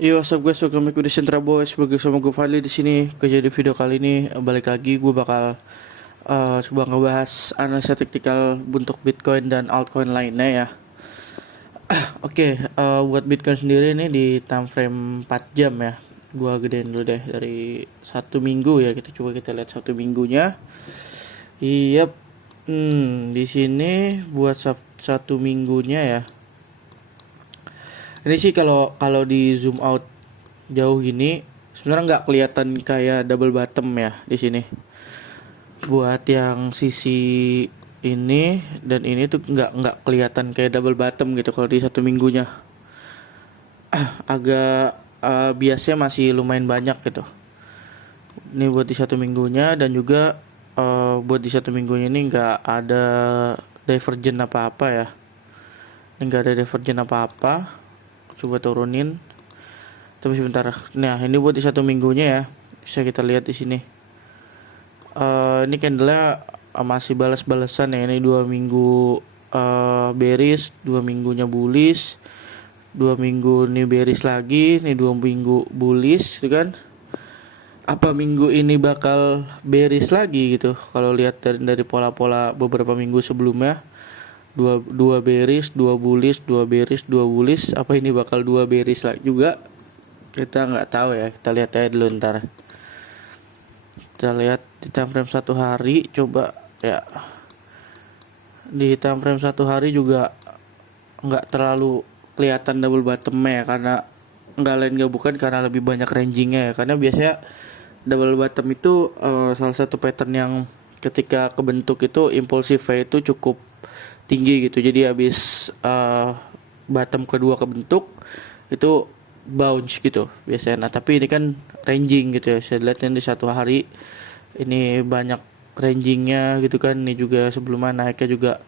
Yo, what's up guys, welcome back to the Central Boys. Bagi sama gue Fadli di sini. Jadi video kali ini balik lagi gue bakal coba ngebahas analisa taktikal untuk Bitcoin dan altcoin lainnya ya. Buat Bitcoin sendiri ini di time frame 4 jam ya. Gua gedein dulu deh dari 1 minggu ya. Kita lihat 1 minggunya. Yap. Di sini buat 1 minggunya ya. Ini sih kalau kalau di zoom out jauh gini sebenarnya nggak kelihatan kayak double bottom ya di sini. Buat yang sisi ini dan ini tuh nggak kelihatan kayak double bottom gitu kalau di 1 minggunya. Agak biasanya masih lumayan banyak gitu. Ini buat di 1 minggunya dan juga buat di 1 minggunya ini nggak ada divergen apa-apa ya. Ini nggak ada divergen apa-apa. Coba turunin. Tapi sebentar. Nah, ini buat di 1 minggunya ya. Bisa kita lihat di sini. Ini candlenya masih balas-balasan ya. Ini 2 minggu bearish, 2 minggunya bullish, 2 minggu ini bearish lagi, ini 2 minggu bullish, gitu kan? Apa minggu ini bakal bearish lagi gitu? Kalau lihat dari pola-pola beberapa minggu sebelumnya. Dua bearish, dua bullish, dua bearish, dua bullish. Apa ini bakal dua bearish lagi juga? Kita nggak tahu ya. Kita lihat aja dulu ntar. Kita lihat di time frame 1 hari. Coba ya. Di time frame 1 hari juga nggak terlalu kelihatan double bottomnya ya, karena nggak bukan karena lebih banyak rangingnya ya. Karena biasanya double bottom itu salah satu pattern yang ketika kebentuk itu impulsifnya itu cukup tinggi gitu. Jadi habis bottom kedua kebentuk itu bounce gitu biasanya. Nah, tapi ini kan ranging gitu ya. Saya lihat di 1 hari ini banyak rangingnya gitu kan. Ini juga sebelumnya naiknya juga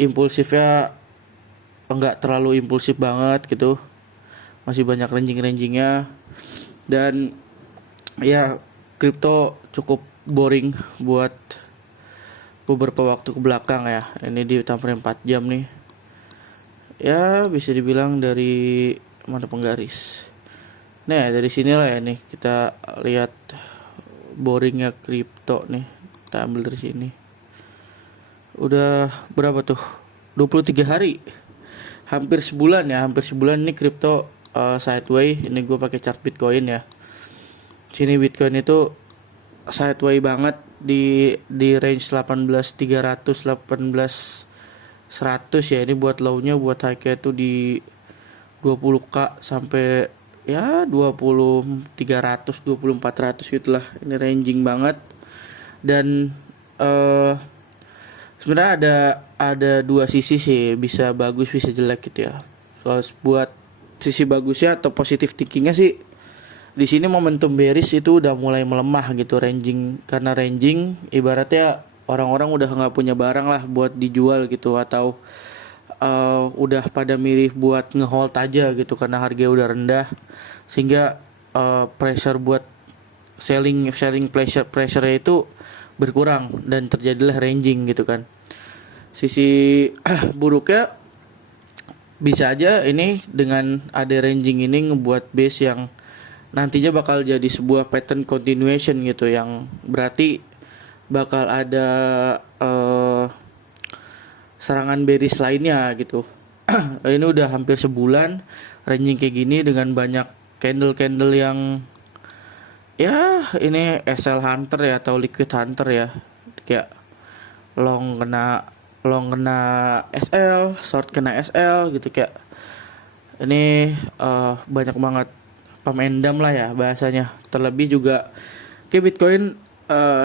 impulsifnya enggak terlalu impulsif banget gitu. Masih banyak rangingnya dan ya kripto cukup boring buat beberapa waktu ke belakang ya. Ini di time frame 4 jam nih. Ya, bisa dibilang dari mana penggaris. Nah, dari sinilah ya nih kita lihat boringnya kripto nih. Kita ambil dari sini. Udah berapa tuh? 23 hari. Hampir sebulan ya, hampir sebulan ini kripto sideways. Ini gue pakai chart Bitcoin ya. Sini Bitcoin itu sideways banget di range 18.300 18.100 ya. Ini buat low-nya, buat high-nya itu di 20k sampai ya 20.300 20.400 gitulah. Ini ranging banget. Dan sebenarnya ada dua sisi sih, bisa bagus bisa jelek gitu ya. Soal buat sisi bagusnya atau positive thinkingnya sih, di sini momentum bearish itu udah mulai melemah gitu, karena ranging ibaratnya orang-orang udah nggak punya barang lah buat dijual gitu, atau udah pada milih buat ngehold aja gitu karena harga udah rendah, sehingga pressure buat selling pressure itu berkurang dan terjadilah ranging gitu kan. Sisi buruknya bisa aja ini dengan ada ranging ini ngebuat base yang nantinya bakal jadi sebuah pattern continuation gitu, yang berarti bakal ada serangan bearish lainnya gitu. Ini udah hampir sebulan ranging kayak gini dengan banyak candle yang ya ini SL Hunter ya atau Liquid Hunter ya, kayak long kena SL, short kena SL gitu. Kayak ini banyak banget pemendam lah ya bahasanya. Terlebih juga kayak Bitcoin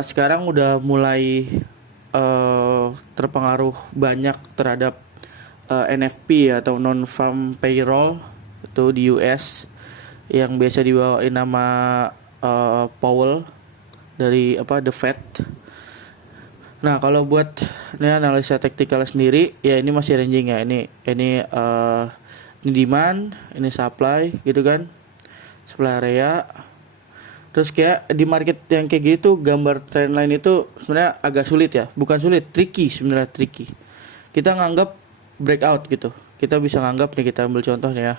sekarang udah mulai terpengaruh banyak terhadap NFP atau non farm payroll itu di US, yang biasa dibawain nama Powell dari the Fed. Nah, kalau buat ini analisa taktikal sendiri ya, ini masih ranging ya. Ini demand, ini supply gitu kan. Supply area. Terus kayak di market yang kayak gitu, gambar trendline itu sebenarnya agak sulit ya. Bukan sulit, tricky sebenarnya, tricky. Kita nganggap breakout gitu. kita bisa nganggap nih, kita ambil contoh nih ya.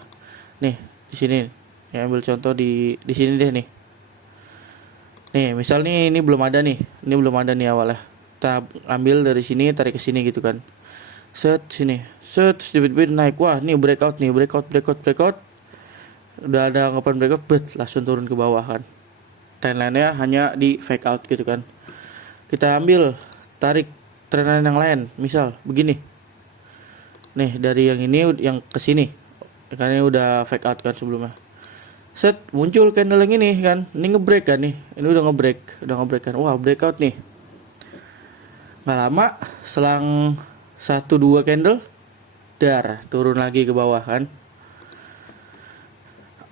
Nih, di sini. Ya, ambil contoh di sini deh nih. Nih, misal nih ini belum ada nih. Ini belum ada nih awalnya. Kita ambil dari sini, tarik ke sini gitu kan. Set sini. Set tiba-tiba naik. Wah, nih breakout nih, breakout. Udah ada anggapan breakout, langsung turun ke bawah kan. Trendline-nya hanya di fake out gitu kan. Kita ambil, tarik trendline yang lain. Misal begini. Nih, dari yang ini yang ke sini. Karena ini udah fake out kan sebelumnya. Set muncul candle yang ini kan. Ini ngebreak kan nih. Ini udah ngebreak kan. Wah, breakout nih. Nggak lama, selang 1-2 candle, turun lagi ke bawah kan.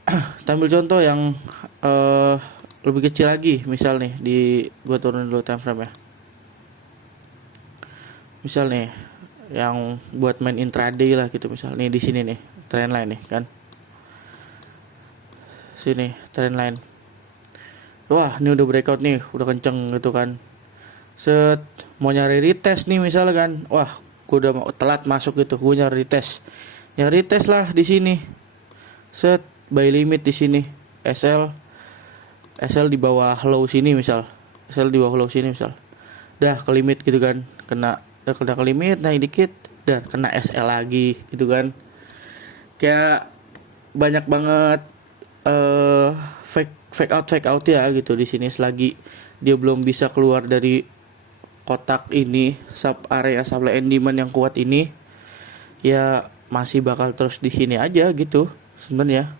Kita ambil contoh yang lebih kecil lagi, misal nih gua turun dulu time frame ya. Misal nih yang buat main intraday lah gitu, misal nih di sini nih trendline nih kan. Sini trendline. Wah, ini udah breakout nih, udah kenceng gitu kan. Set mau nyari retest nih misalnya kan. Wah, gua udah telat masuk gitu, gua nyari retest. Nyari retest lah di sini. Set buy limit di sini. SL di bawah low sini misal. SL di bawah low sini misal. Dah ke limit gitu kan. Kena ke limit, naik dikit, dah kena SL lagi gitu kan. Kayak banyak banget fake out ya gitu di sini, selagi dia belum bisa keluar dari kotak ini, sub area supply and demand yang kuat ini, ya masih bakal terus di sini aja gitu sebenarnya.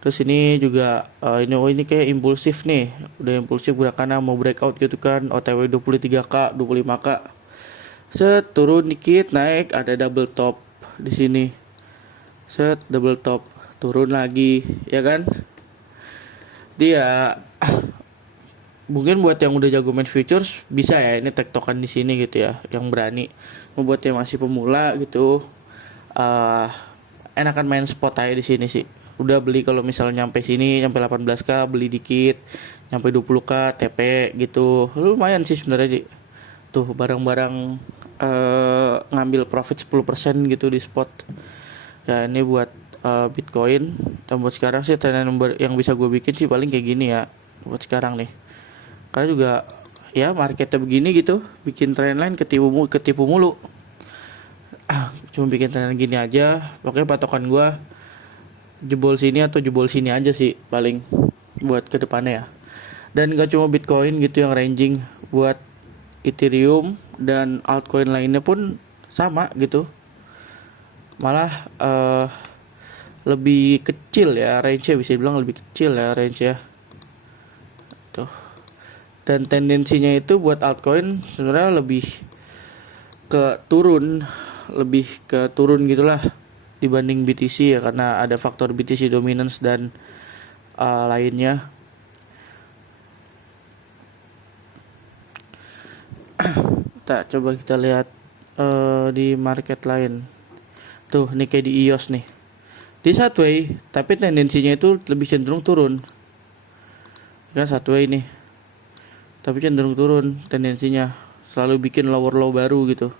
Terus ini juga ini kayak impulsif nih, udah impulsif gerakannya mau breakout gitu kan, OTW 23k, 25k. Set turun dikit, naik, ada double top di sini. Set double top, turun lagi, ya kan? Dia mungkin buat yang udah jago main futures bisa ya ini tektokan di sini gitu ya, yang berani. Buat yang masih pemula gitu, enakan main spot aja di sini sih. Udah beli kalau misalnya nyampe sini, nyampe 18k, beli dikit, nyampe 20k TP gitu, lumayan sih sebenarnya. Tuh barang-barang ngambil profit 10% gitu di spot. Ya ini buat Bitcoin. Dan buat sekarang sih trend yang bisa gue bikin sih paling kayak gini ya buat sekarang nih. Karena juga ya marketnya begini gitu, bikin trendline ketipu mulu. Cuma bikin trendline gini aja. Pokoknya patokan gue jebol sini atau jebol sini aja sih paling buat kedepannya ya. Dan gak cuma Bitcoin gitu yang ranging, buat Ethereum dan altcoin lainnya pun sama gitu. Malah lebih kecil ya range-nya, bisa dibilang lebih kecil ya range ya. Tuh. Dan tendensinya itu buat altcoin sebenarnya lebih ke turun gitulah dibanding BTC ya, karena ada faktor BTC dominance dan lainnya. Coba kita lihat di market lain. Tuh, ini kayak di EOS nih. Di Satway, tapi tendensinya itu lebih cenderung turun. Kan Satway nih. Tapi cenderung turun tendensinya. Selalu bikin lower low baru gitu.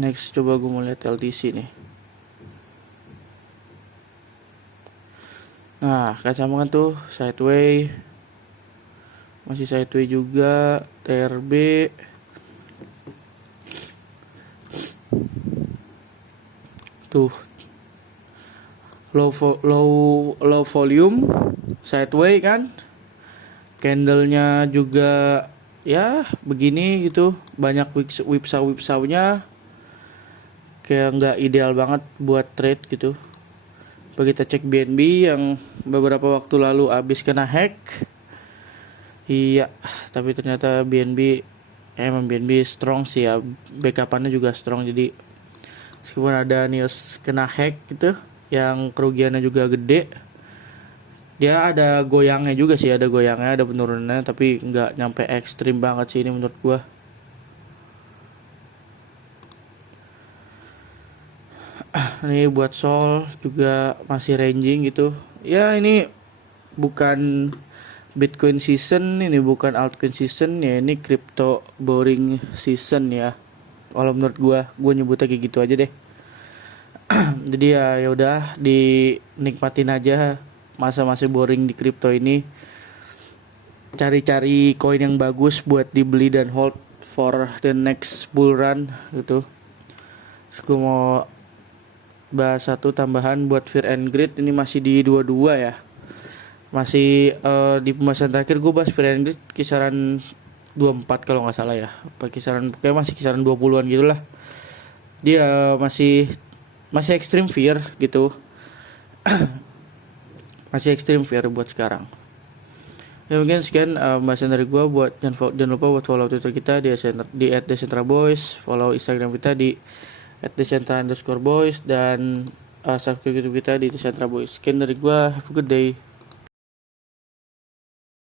Next, coba gue mau lihat LTC nih. Nah, kacamata tuh sideway. Masih sideway juga, TRB. Tuh. Low volume, sideway kan. Candlenya juga ya begini gitu, banyak whipsaw-nya. Kayak nggak ideal banget buat trade gitu. Kita cek BNB yang beberapa waktu lalu habis kena hack. Iya, tapi ternyata emang BNB strong sih ya, backupannya juga strong. Jadi meskipun ada news kena hack gitu, yang kerugiannya juga gede, dia ada goyangnya juga sih, ada penurunannya, tapi nggak nyampe ekstrim banget sih ini menurut gua. Ini buat Sol juga masih ranging gitu. Ya ini bukan Bitcoin season ini bukan altcoin season ya, ini crypto boring season ya. Kalau menurut gua nyebutnya kayak gitu aja deh. Jadi ya udah dinikmatin aja masa-masa boring di crypto ini. Cari-cari koin yang bagus buat dibeli dan hold for the next bull run gitu. Terus gue mau bahas satu tambahan buat Fear and Greed, ini masih di 22 ya. Masih di pembahasan terakhir gue bahas Fear and Greed kisaran 24 kalau nggak salah ya. Apa kisaran kayak masih kisaran 20-an gitulah. Dia masih extreme fear gitu. Masih extreme fear buat sekarang. Ya mungkin sekian pembahasan dari gue. Buat jangan lupa buat follow Twitter kita di @decentraboys, follow Instagram kita di @decentra_boys, dan subscribe YouTube kita di Decentra Boys. Sekian dari gue, have a good day.